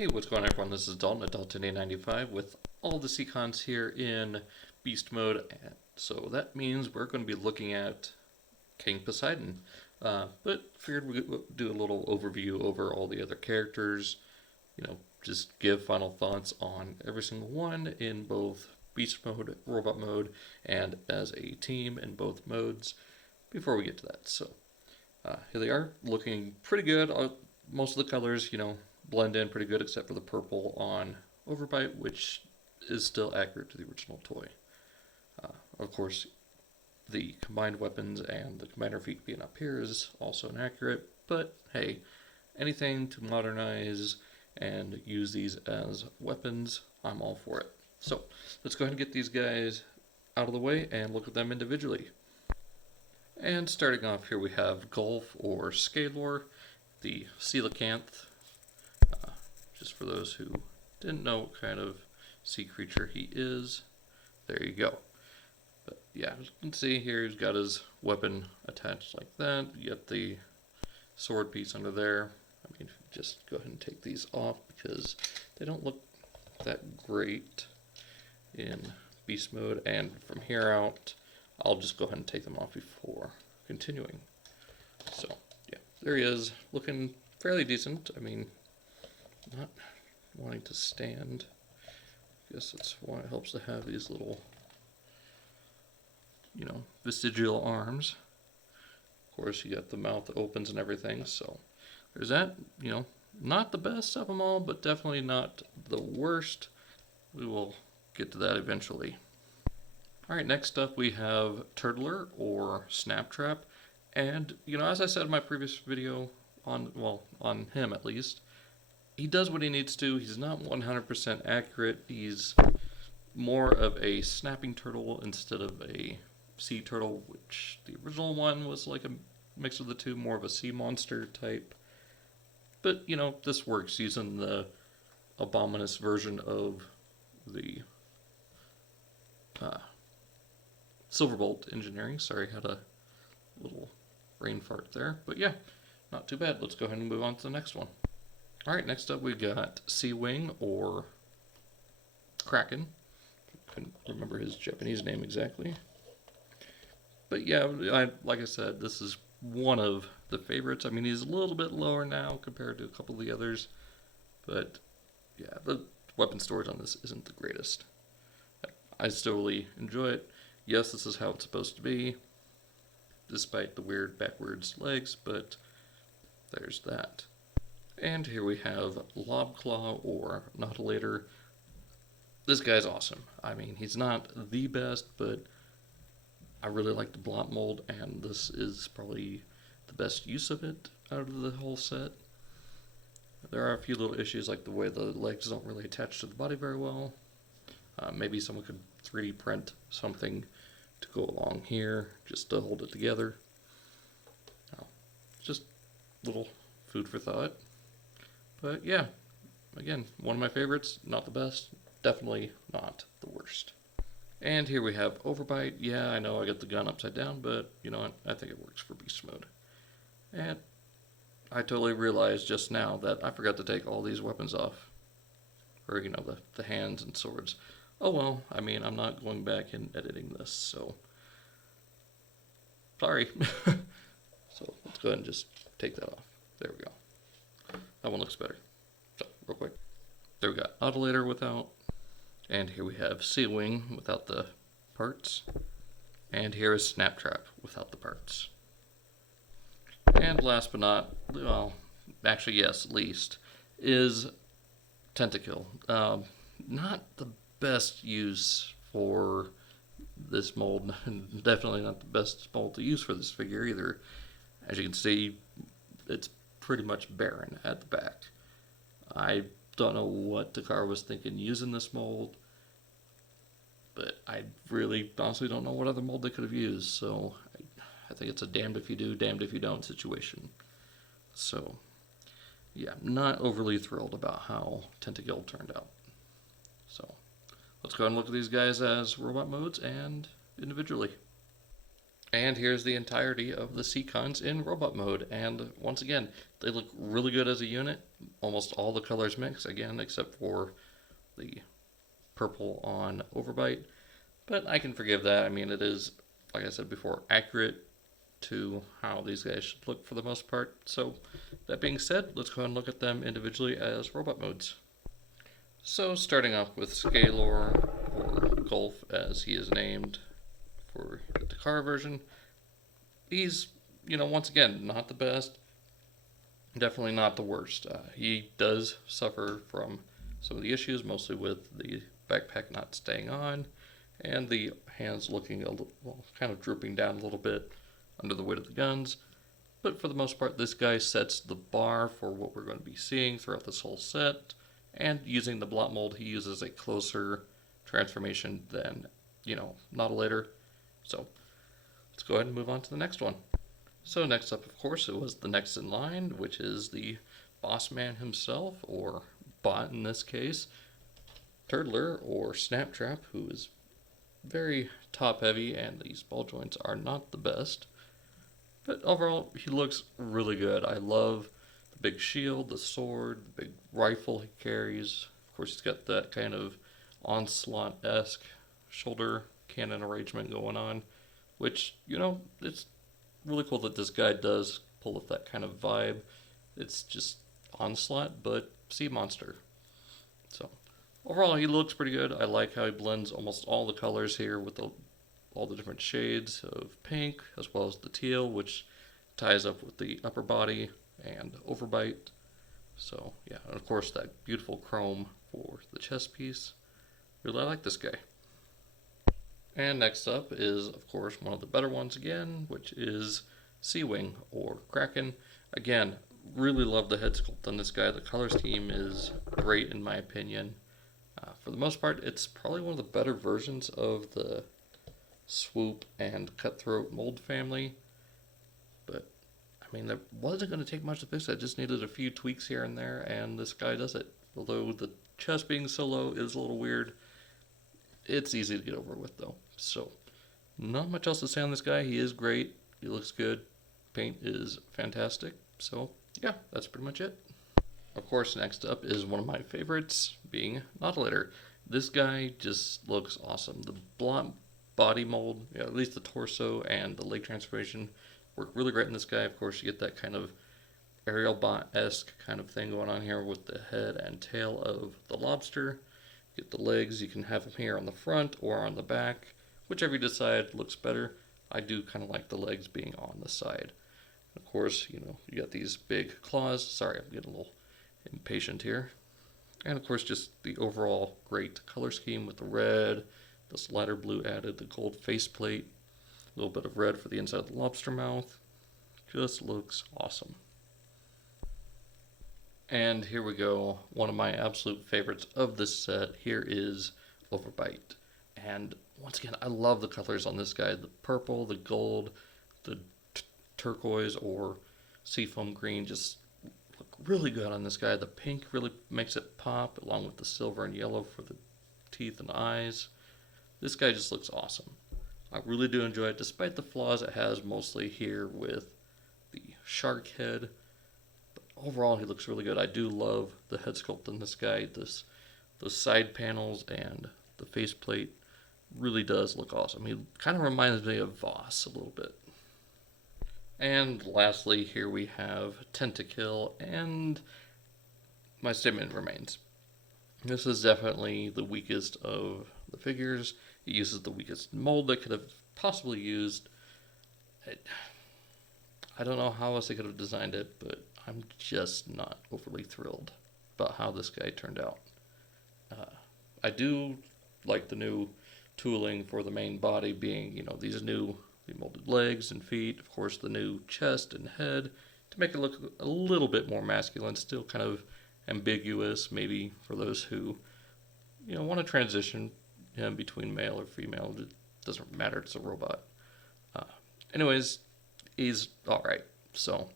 Hey, what's going on everyone? This is Dalton, Adult1095 with all the Seacons here in Beast Mode. So that means we're going to be looking at King Poseidon. But figured we'd do a little overview over all the other characters. Just give final thoughts on every single one in both Beast Mode, Robot Mode, and as a team in both modes before we get to that. So here they are, looking pretty good. Most of the colors, blend in pretty good except for the purple on Overbite, which is still accurate to the original toy. Of course, the combined weapons and the commander feat being up here is also inaccurate, but hey, anything to modernize and use these as weapons, I'm all for it. So let's go ahead and get these guys out of the way and look at them individually. And starting off here we have Gulf or Scalor, the coelacanth. Just for those who didn't know what kind of sea creature he is, there you go. But yeah, as you can see here, he's got his weapon attached like that. You get the sword piece under there. I mean, just go ahead and take these off because they don't look that great in beast mode. And from here out, I'll just go ahead and take them off before continuing. So yeah, there he is, looking fairly decent. I mean, not wanting to stand. I guess that's why it helps to have these little, vestigial arms. Of course, you got the mouth that opens and everything, so there's that. Not the best of them all, but definitely not the worst. We will get to that eventually. Alright, next up we have Turtler or Snaptrap. And, as I said in my previous video, on him at least, he does what he needs to. He's not 100% accurate. He's more of a snapping turtle instead of a sea turtle, which the original one was like a mix of the two, more of a sea monster type. But, this works using the abominous version of the Silverbolt engineering. Sorry, had a little brain fart there. But yeah, not too bad. Let's go ahead and move on to the next one. Alright, next up we got Sea Wing or Kraken. Couldn't remember his Japanese name exactly. But yeah, like I said, this is one of the favorites. I mean, he's a little bit lower now compared to a couple of the others. But yeah, the weapon storage on this isn't the greatest. I still really enjoy it. Yes, this is how it's supposed to be, despite the weird backwards legs, but there's that. And here we have Lobclaw or Nautilator. This guy's awesome. I mean, he's not the best, but I really like the block mold, and this is probably the best use of it out of the whole set. There are a few little issues, like the way the legs don't really attach to the body very well. Maybe someone could 3D print something to go along here, just to hold it together. Just a little food for thought. But yeah, again, one of my favorites, not the best, definitely not the worst. And here we have Overbite. Yeah, I know I got the gun upside down, but you know what, I think it works for beast mode. And I totally realized just now that I forgot to take all these weapons off. Or, the hands and swords. Oh well, I mean, I'm not going back and editing this, so sorry. So let's go ahead and just take that off. There we go. That one looks better. So, real quick. There we got Nautilator without. And here we have Sea Wing without the parts. And here is Snaptrap without the parts. And last but not, well, actually yes, least, is Tentakill. Not the best use for this mold. Definitely not the best mold to use for this figure either. As you can see, it's pretty much barren at the back. I don't know what Takara was thinking using this mold, but I really honestly don't know what other mold they could have used, so I think it's a damned if you do, damned if you don't situation. So yeah, not overly thrilled about how Tentakill turned out. So let's go ahead and look at these guys as robot modes and individually. And here's the entirety of the Seacons in robot mode. And once again, they look really good as a unit. Almost all the colors mix, again, except for the purple on Overbite. But I can forgive that. I mean, it is, like I said before, accurate to how these guys should look for the most part. So, that being said, let's go ahead and look at them individually as robot modes. So, starting off with Scalor, or Golf as he is named for the Takara version. He's, once again, not the best. Definitely not the worst. He does suffer from some of the issues, mostly with the backpack not staying on, and the hands looking a little, well, kind of drooping down a little bit under the weight of the guns. But for the most part, this guy sets the bar for what we're going to be seeing throughout this whole set. And using the block mold, he uses a closer transformation than, Manta-ray. So let's go ahead and move on to the next one. So next up, of course, it was the next in line, which is the boss man himself, or bot in this case, Turtler, or Snaptrap, who is very top heavy, and these ball joints are not the best. But overall, he looks really good. I love the big shield, the sword, the big rifle he carries. Of course, he's got that kind of onslaught-esque shoulder cannon arrangement going on, which, it's really cool that this guy does pull with that kind of vibe. It's just onslaught, but sea monster. So, overall, he looks pretty good. I like how he blends almost all the colors here with all the different shades of pink, as well as the teal, which ties up with the upper body and Overbite. So, yeah, and of course, that beautiful chrome for the chest piece. Really like this guy. And next up is, of course, one of the better ones again, which is Seawing, or Kraken. Again, really love the head sculpt on this guy. The color scheme is great in my opinion. For the most part, it's probably one of the better versions of the Swoop and Cutthroat mold family. But, I mean, there wasn't going to take much to fix it. I just needed a few tweaks here and there, and this guy does it. Although the chest being so low is a little weird, it's easy to get over with, though. So, not much else to say on this guy. He is great. He looks good. Paint is fantastic. So, yeah, that's pretty much it. Of course, next up is one of my favorites, being Manta-ray. This guy just looks awesome. The blonde body mold, at least the torso and the leg transformation, work really great in this guy. Of course, you get that kind of aerial bot-esque kind of thing going on here with the head and tail of the lobster. Get the legs, you can have them here on the front or on the back, whichever you decide looks better. I do kind of like the legs being on the side. Of course, you got these big claws. Sorry, I'm getting a little impatient here. And of course, just the overall great color scheme with the red, this lighter blue added, the gold faceplate, a little bit of red for the inside of the lobster mouth. Just looks awesome. And here we go. One of my absolute favorites of this set here is Overbite. And once again, I love the colors on this guy. The purple, the gold, the turquoise or seafoam green just look really good on this guy. The pink really makes it pop, along with the silver and yellow for the teeth and eyes. This guy just looks awesome. I really do enjoy it, despite the flaws it has mostly here with the shark head. But overall, he looks really good. I do love the head sculpt on this guy. Those side panels and the faceplate really does look awesome. He kind of reminds me of Voss a little bit. And lastly, here we have Tentakill, and my statement remains. This is definitely the weakest of the figures. It uses the weakest mold they could have possibly used. I don't know how else they could have designed it, but I'm just not overly thrilled about how this guy turned out. I do like the new tooling for the main body being, these new molded legs and feet, of course the new chest and head to make it look a little bit more masculine, still kind of ambiguous maybe for those who want to transition him between male or female. It doesn't matter, it's a robot. Anyways, he's alright. So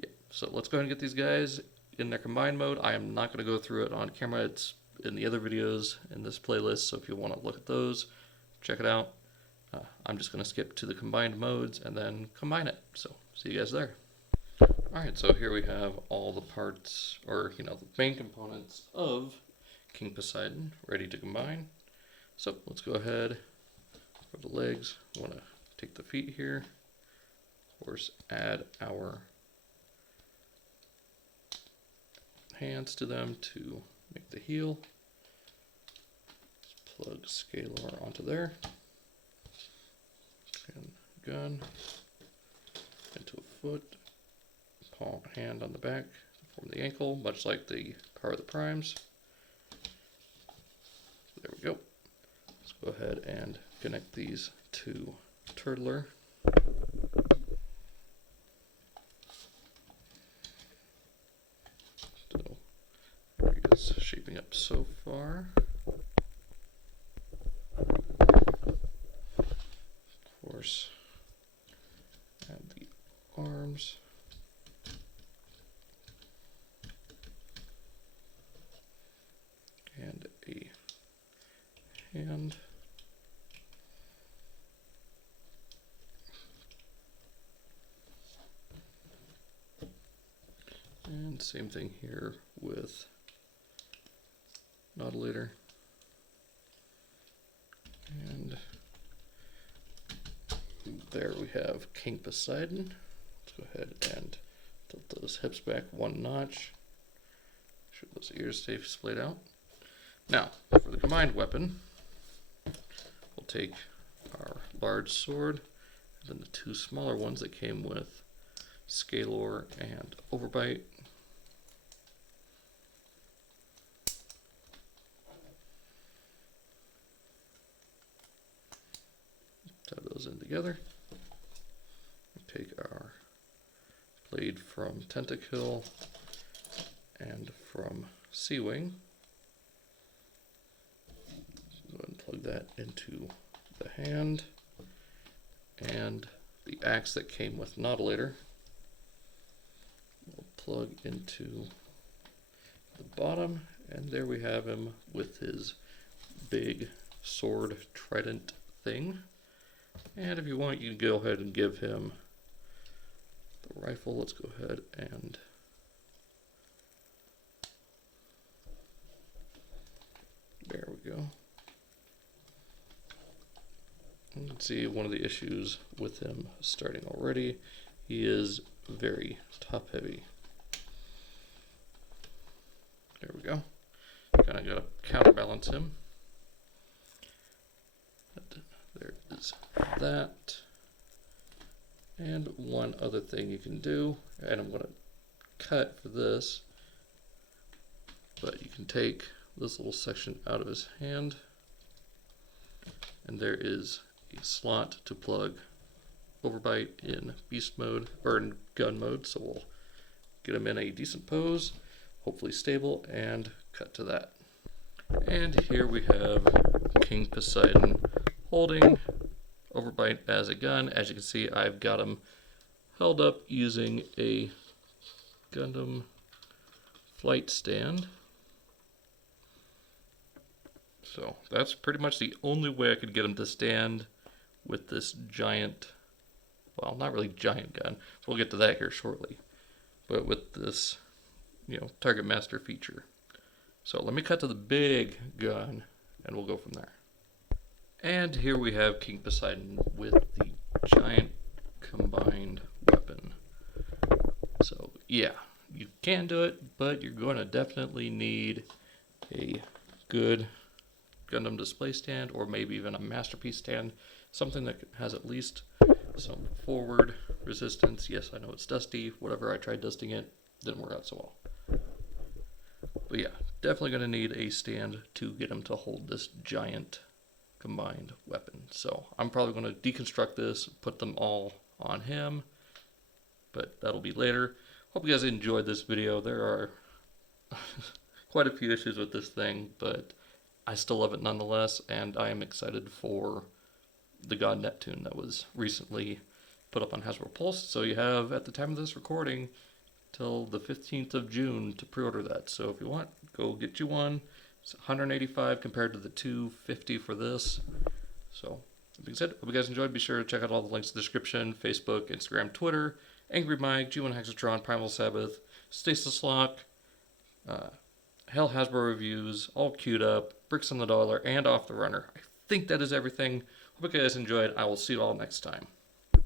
yeah, so let's go ahead and get these guys in their combined mode. I am not going to go through it on camera. It's in the other videos in this playlist, so if you want to look at those, check it out. I'm just going to skip to the combined modes and then combine it. So see you guys there. Alright, so here we have all the parts, or the main components of King Poseidon ready to combine. So let's go ahead for the legs. I want to take the feet here, of course add our hands to them to make the heel. Let's plug Scalar onto there, and gun into a foot, palm hand on the back to form the ankle, much like the car of the primes. There we go. Let's go ahead and connect these to Turtler. So there he is, shaping up so far. Of course, add the arms. And a hand. And same thing here with Nautilator. And there we have King Poseidon. Let's go ahead and tilt those hips back one notch. Make sure those ears stay splayed out. Now, for the combined weapon, we'll take our large sword, and then the two smaller ones that came with Scalar and Overbite. Tie those in together. We'll take our blade from Tentakill and from Seawing. Go ahead and plug that into the hand, and the axe that came with Nautilator we'll plug into the bottom, and there we have him with his big sword trident thing. And if you want, you can go ahead and give him the rifle. Let's go ahead and there we go. You can see one of the issues with him starting already, he is very top heavy. There we go. Kind of got to counterbalance him. But there is that. And one other thing you can do, and I'm going to cut for this, but you can take this little section out of his hand, and there is a slot to plug Overbite in beast mode, or in gun mode, so we'll get him in a decent pose, hopefully stable, and cut to that. And here we have King Poseidon holding Overbite as a gun. As you can see, I've got him held up using a Gundam flight stand. So that's pretty much the only way I could get him to stand with this giant, well, not really giant gun, we'll get to that here shortly, but with this, targetmaster feature. So let me cut to the big gun and we'll go from there. And here we have King Poseidon with the giant combined weapon. So yeah, you can do it, but you're going to definitely need a good Gundam display stand, or maybe even a masterpiece stand, something that has at least some forward resistance. Yes, I know it's dusty. Whatever, I tried dusting it, didn't work out so well. But yeah, definitely going to need a stand to get him to hold this giant combined weapon. So I'm probably going to deconstruct this, put them all on him, but that'll be later. Hope you guys enjoyed this video. There are quite a few issues with this thing, but I still love it nonetheless, and I am excited for the God Neptune that was recently put up on Hasbro Pulse. So you have, at the time of this recording, till the 15th of June to pre-order that. So if you want, go get you one. It's $185 compared to the $250 for this. So That being said, hope you guys enjoyed. Be sure to check out all the links in the description: Facebook, Instagram, Twitter, Angry Mike, G1 Hexatron, Primal Sabbath, Stasis Lock, Hell Hasbro reviews, all queued up, Bricks on the Dollar, and Off the Runner. I think that is everything. Hope you guys enjoyed. I will see you all next time.